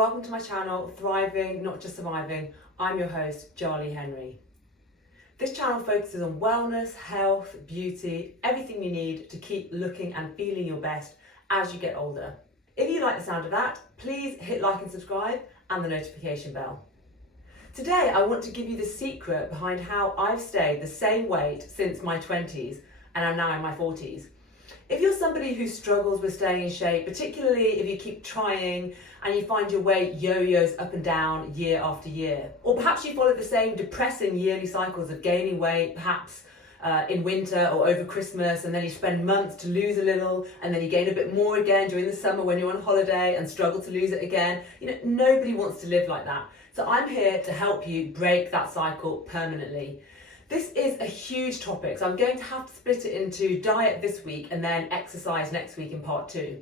welcome to my channel, Thriving, Not Just Surviving. I'm your host, Jarlie Henry. This channel focuses on wellness, health, beauty, everything you need to keep looking and feeling your best as you get older. If you like the sound of that, please hit like and subscribe and the notification bell. Today, I want to give you the secret behind how I've stayed the same weight since my 20s and I'm now in my 40s. If you're somebody who struggles with staying in shape, particularly if you keep trying and you find your weight yo-yos up and down year after year, or perhaps you follow the same depressing yearly cycles of gaining weight, perhaps in winter or over Christmas, and then you spend months to lose a little, and then you gain a bit more again during the summer when you're on holiday and struggle to lose it again. Nobody wants to live like that. So I'm here to help you break that cycle permanently. This is a huge topic, so I'm going to have to split it into diet this week and then exercise next week in part 2.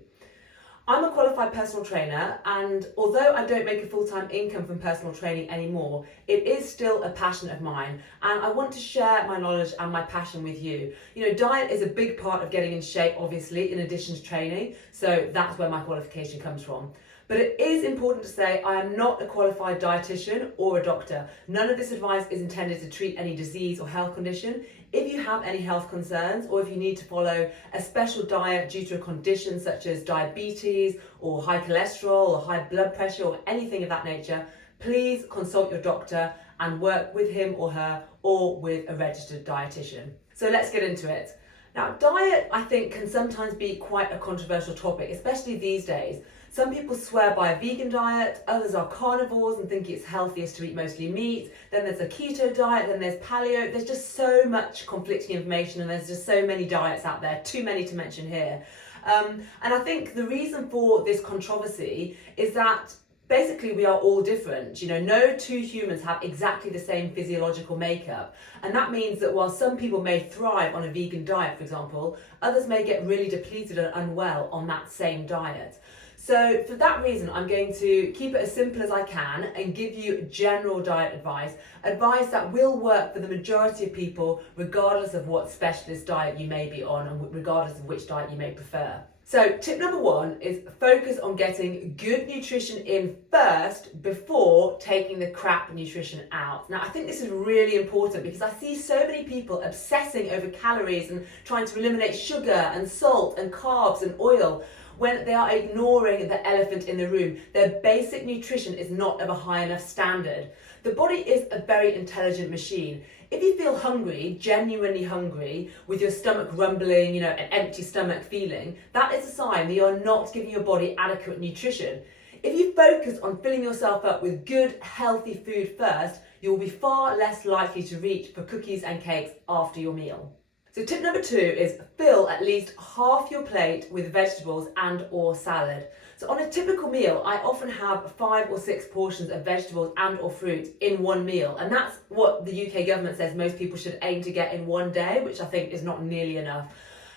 I'm a qualified personal trainer, and although I don't make a full-time income from personal training anymore, it is still a passion of mine, and I want to share my knowledge and my passion with you. Diet is a big part of getting in shape, obviously, in addition to training, so that's where my qualification comes from. But it is important to say I am not a qualified dietitian or a doctor. None of this advice is intended to treat any disease or health condition. If you have any health concerns, or if you need to follow a special diet due to a condition such as diabetes or high cholesterol or high blood pressure or anything of that nature, please consult your doctor and work with him or her or with a registered dietitian. So let's get into it. Now, diet, I think, can sometimes be quite a controversial topic, especially these days. Some people swear by a vegan diet, others are carnivores and think it's healthiest to eat mostly meat. Then there's a keto diet, then there's paleo. There's just so much conflicting information, and there's just so many diets out there, too many to mention here. And I think the reason for this controversy is that basically we are all different. No two humans have exactly the same physiological makeup. And that means that while some people may thrive on a vegan diet, for example, others may get really depleted and unwell on that same diet. So for that reason, I'm going to keep it as simple as I can and give you general diet advice that will work for the majority of people, regardless of what specialist diet you may be on and regardless of which diet you may prefer. So tip number 1 is focus on getting good nutrition in first before taking the crap nutrition out. Now, I think this is really important because I see so many people obsessing over calories and trying to eliminate sugar and salt and carbs and oil when they are ignoring the elephant in the room. Their basic nutrition is not of a high enough standard. The body is a very intelligent machine. If you feel hungry, genuinely hungry, with your stomach rumbling, an empty stomach feeling, that is a sign that you're not giving your body adequate nutrition. If you focus on filling yourself up with good, healthy food first, you will be far less likely to reach for cookies and cakes after your meal. So tip number 2 is fill at least half your plate with vegetables and or salad. So on a typical meal, I often have 5 or 6 portions of vegetables and or fruit in one meal. And that's what the UK government says most people should aim to get in one day, which I think is not nearly enough.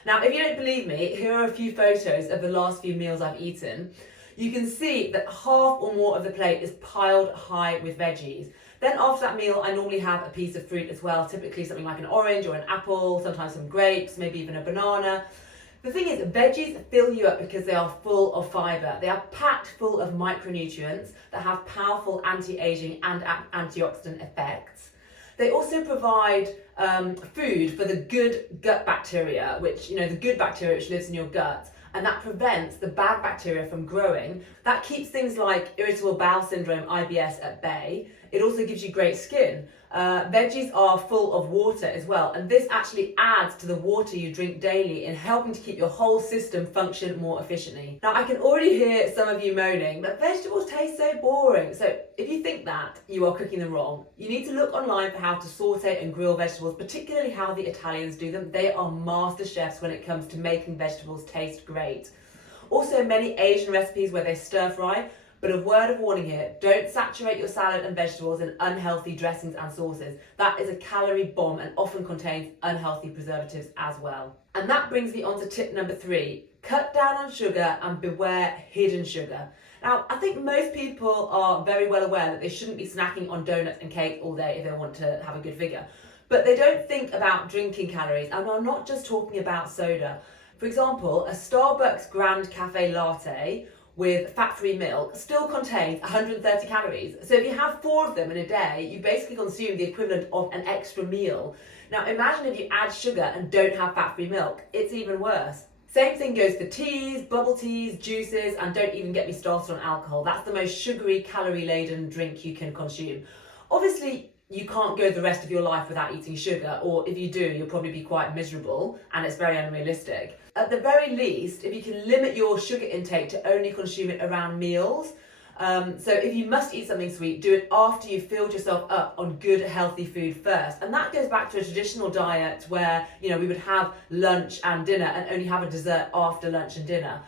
Now, if you don't believe me, here are a few photos of the last few meals I've eaten. You can see that half or more of the plate is piled high with veggies. Then after that meal, I normally have a piece of fruit as well, typically something like an orange or an apple, sometimes some grapes, maybe even a banana. The thing is, veggies fill you up because they are full of fibre. They are packed full of micronutrients that have powerful anti-aging and antioxidant effects. They also provide food for the good gut bacteria, which, the good bacteria which lives in your gut, and that prevents the bad bacteria from growing. That keeps things like irritable bowel syndrome, IBS, at bay. It also gives you great skin. Veggies are full of water as well, and this actually adds to the water you drink daily in helping to keep your whole system function more efficiently. Now, I can already hear some of you moaning, but vegetables taste so boring. So if you think that, you are cooking them wrong. You need to look online for how to saute and grill vegetables, particularly how the Italians do them. They are master chefs when it comes to making vegetables taste great. Also, many Asian recipes where they stir fry. But a word of warning here, don't saturate your salad and vegetables in unhealthy dressings and sauces. That is a calorie bomb and often contains unhealthy preservatives as well. And that brings me on to tip number 3. Cut down on sugar and beware hidden sugar. Now, I think most people are very well aware that they shouldn't be snacking on donuts and cake all day if they want to have a good figure. But they don't think about drinking calories, and I'm not just talking about soda. For example, a Starbucks Grand Cafe Latte with fat-free milk still contains 130 calories. So if you have 4 of them in a day, you basically consume the equivalent of an extra meal. Now imagine if you add sugar and don't have fat-free milk. It's even worse. Same thing goes for teas, bubble teas, juices, and don't even get me started on alcohol. That's the most sugary, calorie-laden drink you can consume. Obviously, you can't go the rest of your life without eating sugar, or if you do, you'll probably be quite miserable, and it's very unrealistic. At the very least, if you can limit your sugar intake to only consume it around meals, so if you must eat something sweet, do it after you've filled yourself up on good, healthy food first. And that goes back to a traditional diet where, we would have lunch and dinner and only have a dessert after lunch and dinner.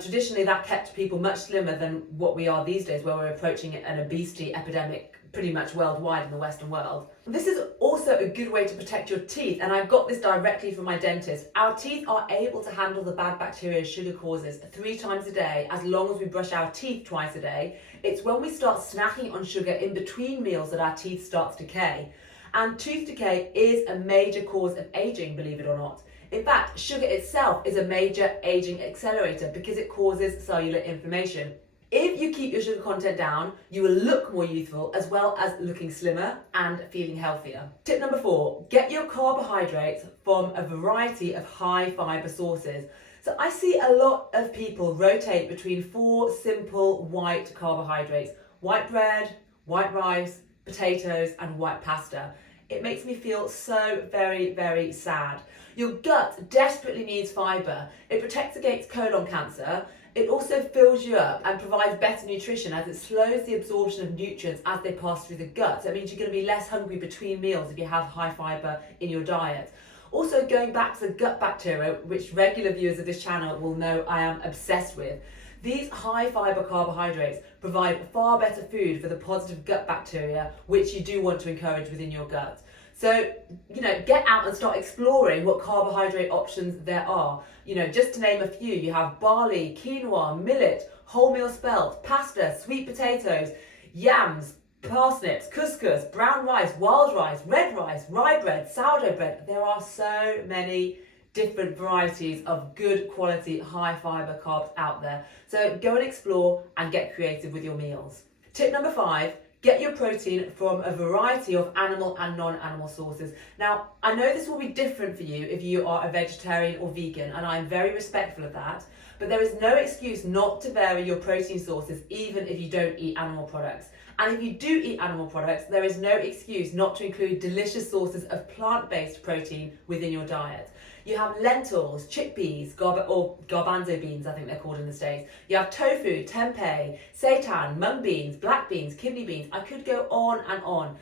Traditionally, that kept people much slimmer than what we are these days, where we're approaching an obesity epidemic pretty much worldwide in the Western world. This is also a good way to protect your teeth, and I got this directly from my dentist. Our teeth are able to handle the bad bacteria sugar causes 3 times a day, as long as we brush our teeth twice a day. It's when we start snacking on sugar in between meals that our teeth start to decay. And tooth decay is a major cause of aging, believe it or not. In fact, sugar itself is a major aging accelerator because it causes cellular inflammation. If you keep your sugar content down, you will look more youthful as well as looking slimmer and feeling healthier. Tip number 4, get your carbohydrates from a variety of high fibre sources. So I see a lot of people rotate between 4 simple white carbohydrates: white bread, white rice, potatoes, and white pasta. It makes me feel so very, very sad. Your gut desperately needs fibre. It protects against colon cancer. It also fills you up and provides better nutrition as it slows the absorption of nutrients as they pass through the gut. So it means you're going to be less hungry between meals if you have high fibre in your diet. Also, going back to the gut bacteria, which regular viewers of this channel will know I am obsessed with, these high fibre carbohydrates provide far better food for the positive gut bacteria, which you do want to encourage within your gut. So, get out and start exploring what carbohydrate options there are. Just to name a few, you have barley, quinoa, millet, wholemeal spelt, pasta, sweet potatoes, yams, parsnips, couscous, brown rice, wild rice, red rice, rye bread, sourdough bread. There are so many different varieties of good quality, high fibre carbs out there. So go and explore and get creative with your meals. Tip number 5, get your protein from a variety of animal and non-animal sources. Now, I know this will be different for you if you are a vegetarian or vegan, and I'm very respectful of that, but there is no excuse not to vary your protein sources even if you don't eat animal products. And if you do eat animal products, there is no excuse not to include delicious sources of plant-based protein within your diet. You have lentils, chickpeas, or garbanzo beans, I think they're called in the States. You have tofu, tempeh, seitan, mung beans, black beans, kidney beans. I could go on and on.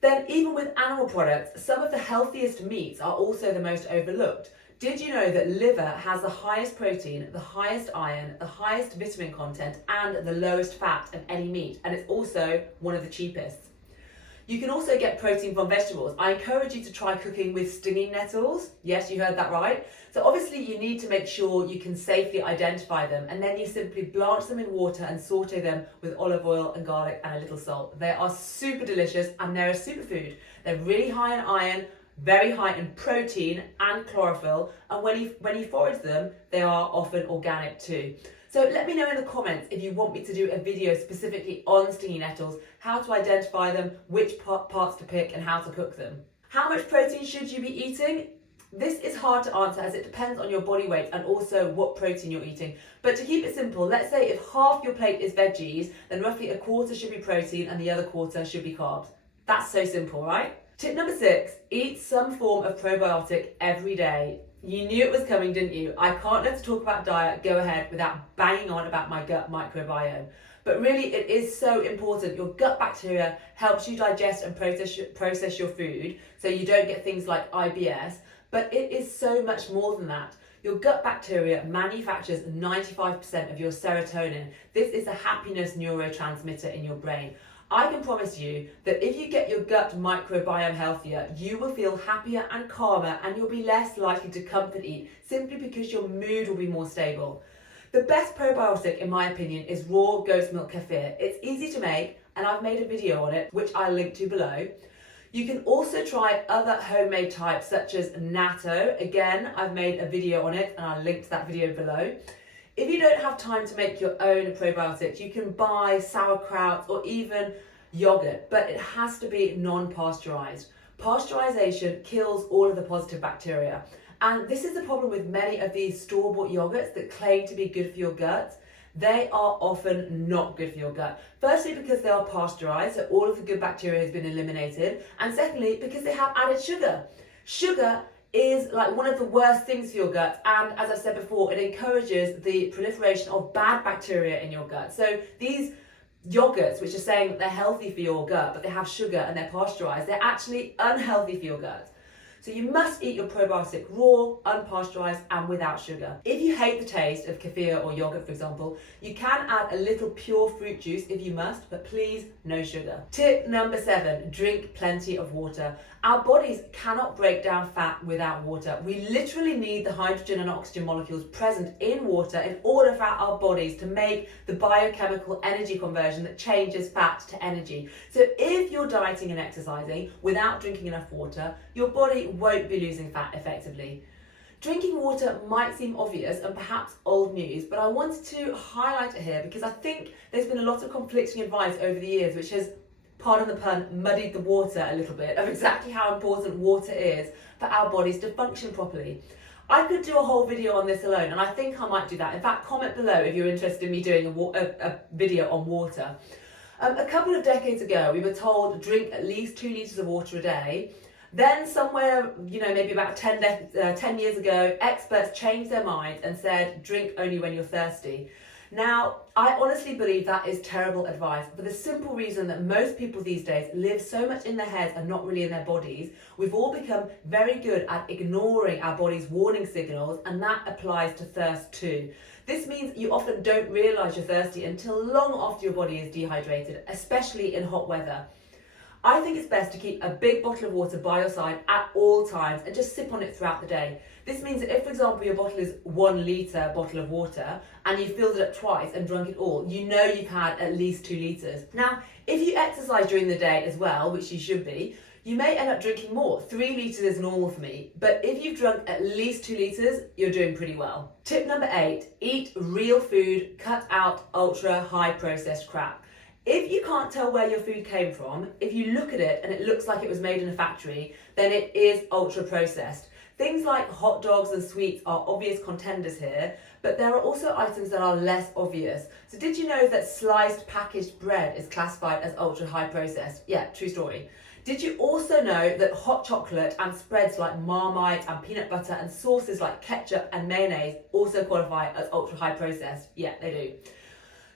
Then even with animal products, some of the healthiest meats are also the most overlooked. Did you know that liver has the highest protein, the highest iron, the highest vitamin content, and the lowest fat of any meat? And it's also one of the cheapest. You can also get protein from vegetables. I encourage you to try cooking with stinging nettles. Yes, you heard that right. So obviously you need to make sure you can safely identify them, and then you simply blanch them in water and saute them with olive oil and garlic and a little salt. They are super delicious and they're a superfood. They're really high in iron, very high in protein and chlorophyll, and when you forage them, they are often organic too. So let me know in the comments if you want me to do a video specifically on stinging nettles, how to identify them, which parts to pick, and how to cook them. How much protein should you be eating? This is hard to answer as it depends on your body weight and also what protein you're eating. But to keep it simple, let's say if half your plate is veggies, then roughly a quarter should be protein and the other quarter should be carbs. That's so simple, right? Tip number 6, eat some form of probiotic every day. You knew it was coming, didn't you? I can't let us talk about diet go ahead without banging on about my gut microbiome. But really, it is so important. Your gut bacteria helps you digest and process your food so you don't get things like IBS. But it is so much more than that. Your gut bacteria manufactures 95% of your serotonin. This is a happiness neurotransmitter in your brain. I can promise you that if you get your gut microbiome healthier, you will feel happier and calmer, and you'll be less likely to comfort eat simply because your mood will be more stable. The best probiotic, in my opinion, is raw goat's milk kefir. It's easy to make, and I've made a video on it, which I'll link to below. You can also try other homemade types such as natto. Again, I've made a video on it, and I'll link to that video below. If you don't have time to make your own probiotics, you can buy sauerkraut or even yogurt, but it has to be non-pasteurized. Pasteurization kills all of the positive bacteria. And this is the problem with many of these store-bought yogurts that claim to be good for your gut. They are often not good for your gut. Firstly, because they are pasteurized, so all of the good bacteria has been eliminated. And secondly, because they have added sugar. Sugar is like one of the worst things for your gut, and as I said before, it encourages the proliferation of bad bacteria in your gut. So these yogurts, which are saying that they're healthy for your gut, but they have sugar and they're pasteurized, they're actually unhealthy for your gut. So you must eat your probiotic raw, unpasteurized, and without sugar. If you hate the taste of kefir or yogurt, for example, you can add a little pure fruit juice if you must, but please no sugar. Tip number 7, drink plenty of water. Our bodies cannot break down fat without water. We literally need the hydrogen and oxygen molecules present in water in order for our bodies to make the biochemical energy conversion that changes fat to energy. So if you're dieting and exercising without drinking enough water, your body won't be losing fat effectively. Drinking water might seem obvious and perhaps old news, but I wanted to highlight it here because I think there's been a lot of conflicting advice over the years which has, pardon the pun, muddied the water a little bit of exactly how important water is for our bodies to function properly. I could do a whole video on this alone, and I think I might do that. In fact, comment below if you're interested in me doing a video on water. A couple of decades ago, we were told to drink at least 2 litres of water a day. Then somewhere, maybe about 10 years ago, experts changed their minds and said, drink only when you're thirsty. Now, I honestly believe that is terrible advice for the simple reason that most people these days live so much in their heads and not really in their bodies. We've all become very good at ignoring our body's warning signals, and that applies to thirst too. This means you often don't realise you're thirsty until long after your body is dehydrated, especially in hot weather. I think it's best to keep a big bottle of water by your side at all times and just sip on it throughout the day. This means that if, for example, your bottle is 1 litre bottle of water and you filled it up twice and drunk it all, you know you've had at least 2 litres. Now, if you exercise during the day as well, which you should be, you may end up drinking more. 3 litres is normal for me, but if you've drunk at least 2 litres, you're doing pretty well. Tip number 8, eat real food, cut out ultra high processed crap. If you can't tell where your food came from, if you look at it and it looks like it was made in a factory, then it is ultra processed. Things like hot dogs and sweets are obvious contenders here, but there are also items that are less obvious. So did you know that sliced packaged bread is classified as ultra high processed? Yeah, true story. Did you also know that hot chocolate and spreads like Marmite and peanut butter and sauces like ketchup and mayonnaise also qualify as ultra high processed? Yeah, they do.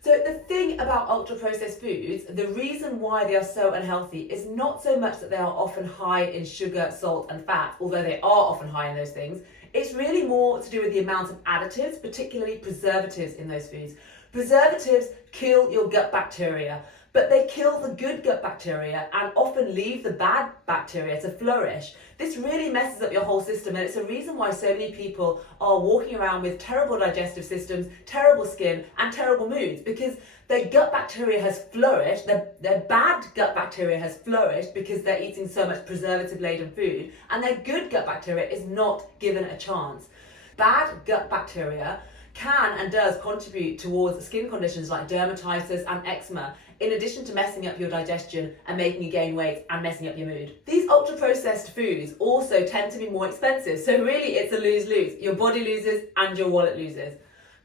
So the thing about ultra-processed foods, the reason why they are so unhealthy is not so much that they are often high in sugar, salt and fat, although they are often high in those things. It's really more to do with the amount of additives, particularly preservatives in those foods. Preservatives kill your gut bacteria, but they kill the good gut bacteria and often leave the bad bacteria to flourish. This really messes up your whole system, and it's a reason why so many people are walking around with terrible digestive systems, terrible skin and terrible moods, because their gut bacteria has flourished, their bad gut bacteria has flourished because they're eating so much preservative-laden food, and their good gut bacteria is not given a chance. Bad gut bacteria can and does contribute towards skin conditions like dermatitis and eczema, in addition to messing up your digestion and making you gain weight and messing up your mood. These ultra-processed foods also tend to be more expensive, so really it's a lose-lose. Your body loses and your wallet loses.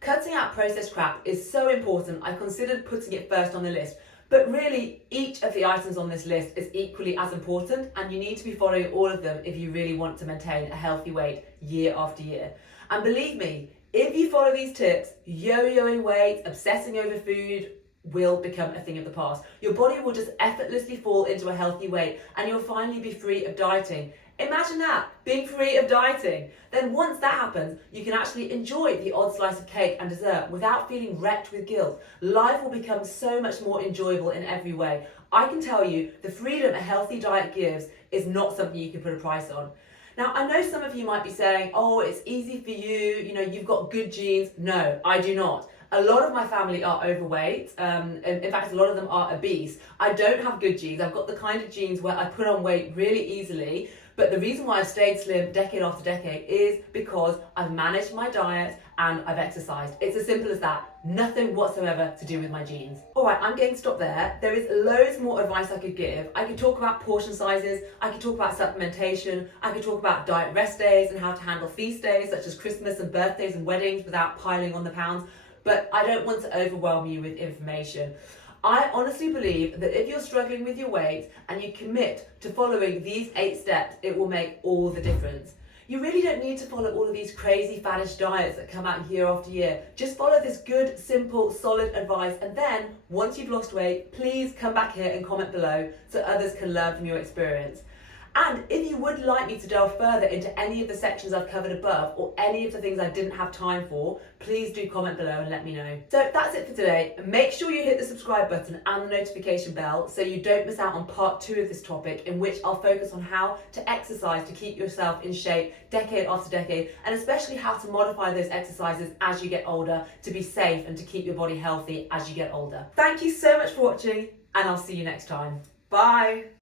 Cutting out processed crap is so important, I considered putting it first on the list. But really, each of the items on this list is equally as important, and you need to be following all of them if you really want to maintain a healthy weight year after year. And believe me, if you follow these tips, yo-yoing weight, obsessing over food will become a thing of the past. Your body will just effortlessly fall into a healthy weight and you'll finally be free of dieting. Imagine that, being free of dieting. Then once that happens, you can actually enjoy the odd slice of cake and dessert without feeling wrecked with guilt. Life will become so much more enjoyable in every way. I can tell you, the freedom a healthy diet gives is not something you can put a price on. Now, I know some of you might be saying, oh, it's easy for you, you've got good genes. No, I do not. A lot of my family are overweight. In fact, a lot of them are obese. I don't have good genes. I've got the kind of genes where I put on weight really easily, But the reason why I've stayed slim decade after decade is because I've managed my diet and I've exercised. It's as simple as that. Nothing whatsoever to do with my genes. All right, I'm going to stop there. There is loads more advice I could give. I could talk about portion sizes, I could talk about supplementation, I could talk about diet rest days and how to handle feast days such as Christmas and birthdays and weddings without piling on the pounds, but I don't want to overwhelm you with information. I honestly believe that if you're struggling with your weight and you commit to following these 8 steps, it will make all the difference. You really don't need to follow all of these crazy faddish diets that come out year after year. Just follow this good, simple, solid advice, and then once you've lost weight, please come back here and comment below so others can learn from your experience. And if you would like me to delve further into any of the sections I've covered above or any of the things I didn't have time for, please do comment below and let me know. So that's it for today. Make sure you hit the subscribe button and the notification bell so you don't miss out on part 2 of this topic, in which I'll focus on how to exercise to keep yourself in shape decade after decade, and especially how to modify those exercises as you get older to be safe and to keep your body healthy as you get older. Thank you so much for watching, and I'll see you next time. Bye.